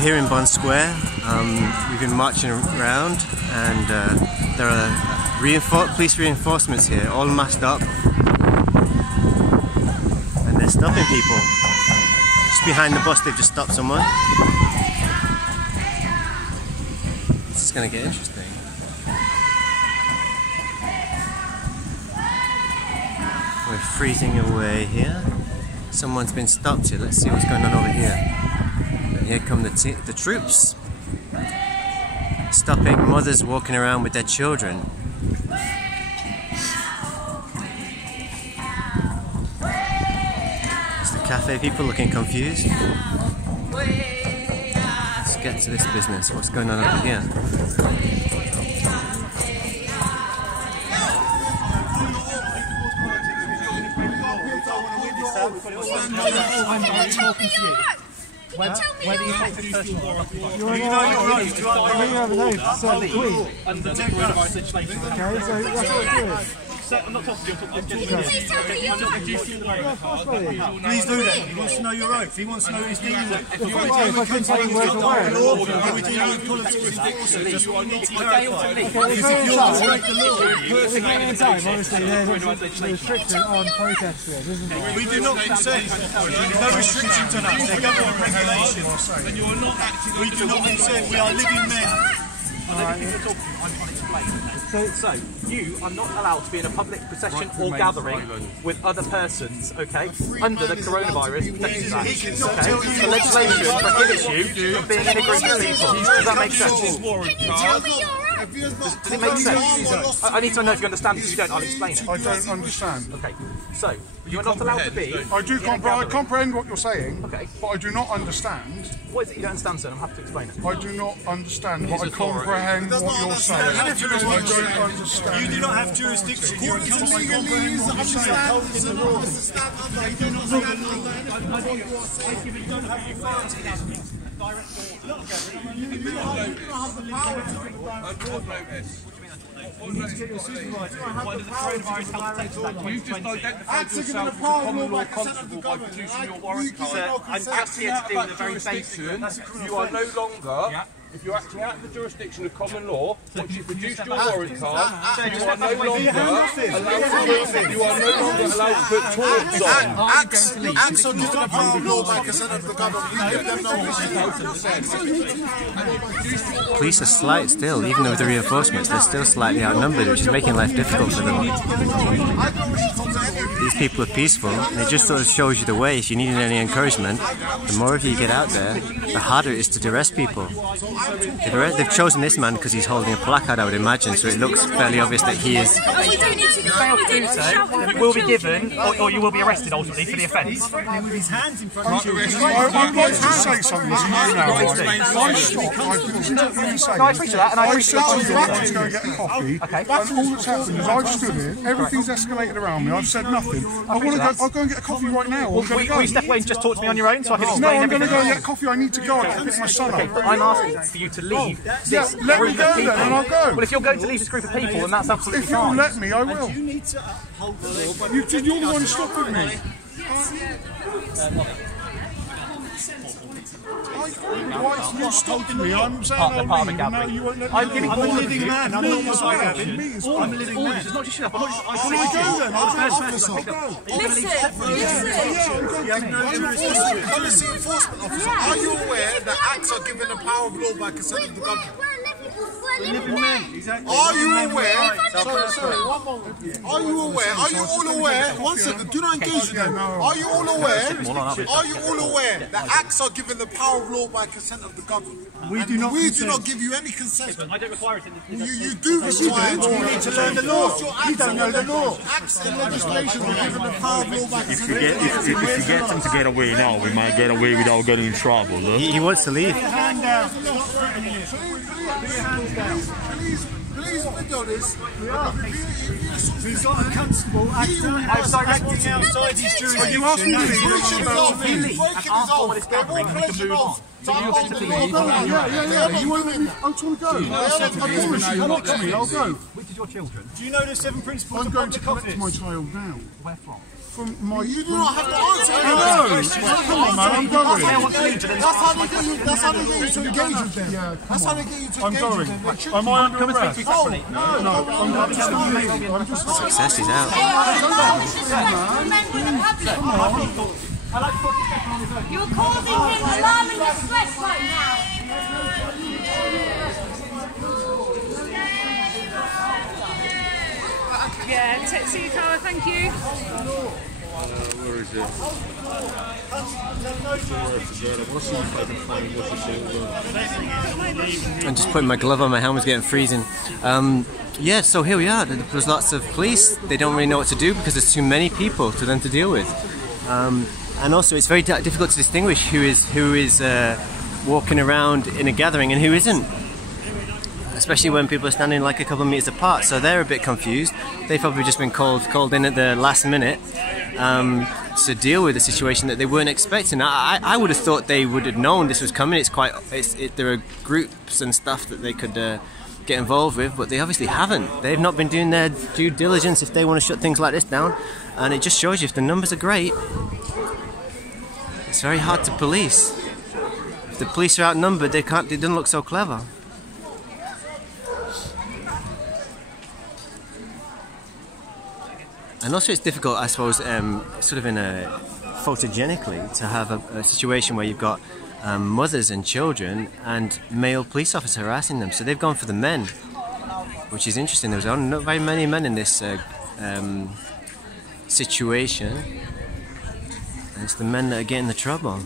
We're here in Bond Square. We've been marching around, and there are police reinforcements here, all masked up, and they're stopping people. Just behind the bus, they've just stopped someone. This is going to get interesting. We're freezing away here. Someone's been stopped here. Let's see what's going on over here. And here come the troops, stopping mothers walking around with their children. It's the cafe people looking confused. Let's get to this business. What's going on over here? I'm talking to you. Where do you take this person? You're in your right. You have no certain under the coronavirus legislation. Okay, so that's what it is. I'm not talking to you, I'm talking to you. Please do that. He wants to know your oath. He wants to know who's dealing with. If I couldn't tell you where to wear it. Are we dealing with politics? Just what I need to clarify. If you're going in time, obviously there's a restriction on protest here, isn't there? We do not consent. There's no restrictions on us. They're government regulations. We do not consent. We are living men. So, you are not allowed to be in a public procession or gathering with other persons, okay, under the Coronavirus Protection Act. Okay? The legislation prohibits you from being in a group of people. Does that make sense? Can you tell me your oath? Does it make sense? I need to know if you understand. If you don't, I'll explain it. I don't understand. Okay, so you're not allowed to be. I do comprehend what you're saying, okay, but I do not understand. What is it you don't understand, sir? I'm happy to explain it. I do not understand, but I comprehend what you're saying. I don't understand. You do not have jurisdiction. You can't comprehend what you're saying. You need to get your supervisor. You just identified yourself as a common law constable by producing your warrant card. I'm just here to deal with a very basic. You are no longer, if you're acting out of the jurisdiction of common law, once you've produced your warrant card, you are no longer allowed to put torches on. Acts are given a power of law by consent of the government. You give them no restriction. Police are slight still, even with the reinforcements, they're still slightly outnumbered, which is making life difficult for them. These people are peaceful, and it just sort of shows you the way. If you need any encouragement, the more of you get out there, the harder it is to arrest people. They've chosen this man because he's holding a placard, I would imagine, so it looks fairly obvious that he is. We don't need to go. Will be given, or you will be arrested ultimately for the offence. With his hands in front of you. I'd like to say something to you now. I appreciate that, and I appreciate I'm about to go and get a coffee, and all that's happened is I've stood here, everything's escalated around me, I've said nothing. I'll go and get a coffee right now. Will you step away and just talk to me on your own so I can explain everything? No, I'm going to go and get a coffee, I need to go, I can pick my son up. But I'm asking for you to leave this let group me go of people. then, and I'll go. Well, if you're going to leave this group of people, then that's absolutely fine. If you'll let me, I will. You need to uphold the law. You're the one stopping me. Why you stopped me? I'm saying no, you won't let me. I'm giving I'm a living man. I'm not what's happening. I'm a living man. It's not just shut up. I'll go then. I'll policy enforcement officer. Are you aware that acts are given the power of law by consent of the government? We're living men. Are you aware? Sorry, one moment. Are you aware? Are you all aware? One second. Do not engage with them. Are you all aware? Are you all aware that acts are given the power of law by consent of the government? We do not give you any consent. I don't require it. You do require it. You need to learn the law. You don't know the law. Acts and legislation are given the power of law by consent of the government. If you get them to get away now, we might get away without getting in trouble. Huh? He wants to leave. Hand down. Stop threatening it. Put your hands down. Please video this. We've got a constable acting outside his jurisdiction. You asked me to leave. And after all this gathering, we can move on. So you get to leave. Yeah. You want to let me? I'm trying to go. I'm not coming. I'll go. Which is your children? Do you know the 7 principles I'm of going to public collect office? my child now. Where from? from my... You do not have to answer any of No, those questions. come on, man, I'm going. That's how they get you to engage with them. Yeah, That's how they get you to I'm engage going. with them. They trick Am I under arrest? speak to me No, I'm just Success is out. You're causing him alarm and distress right now. Yeah, see you, Cara, thank you. Where is it? I'm just putting my glove on, my hand was getting freezing. Yeah, so here we are. There's lots of police. They don't really know what to do because there's too many people for them to deal with. And also it's very difficult to distinguish who is walking around in a gathering and who isn't. Especially when people are standing like a couple of meters apart, so they're a bit confused. They've probably just been called in at the last minute to deal with a situation that they weren't expecting. I would have thought they would have known this was coming. There are groups and stuff that they could get involved with, but they obviously haven't. They've not been doing their due diligence if they want to shut things like this down, and it just shows you if the numbers are great, it's very hard to police. If the police are outnumbered, they don't look so clever. And also it's difficult, I suppose, sort of in a photogenically, to have a situation where you've got mothers and children and male police officers harassing them. So they've gone for the men, which is interesting. There's not very many men in this situation. And it's the men that are getting the trouble.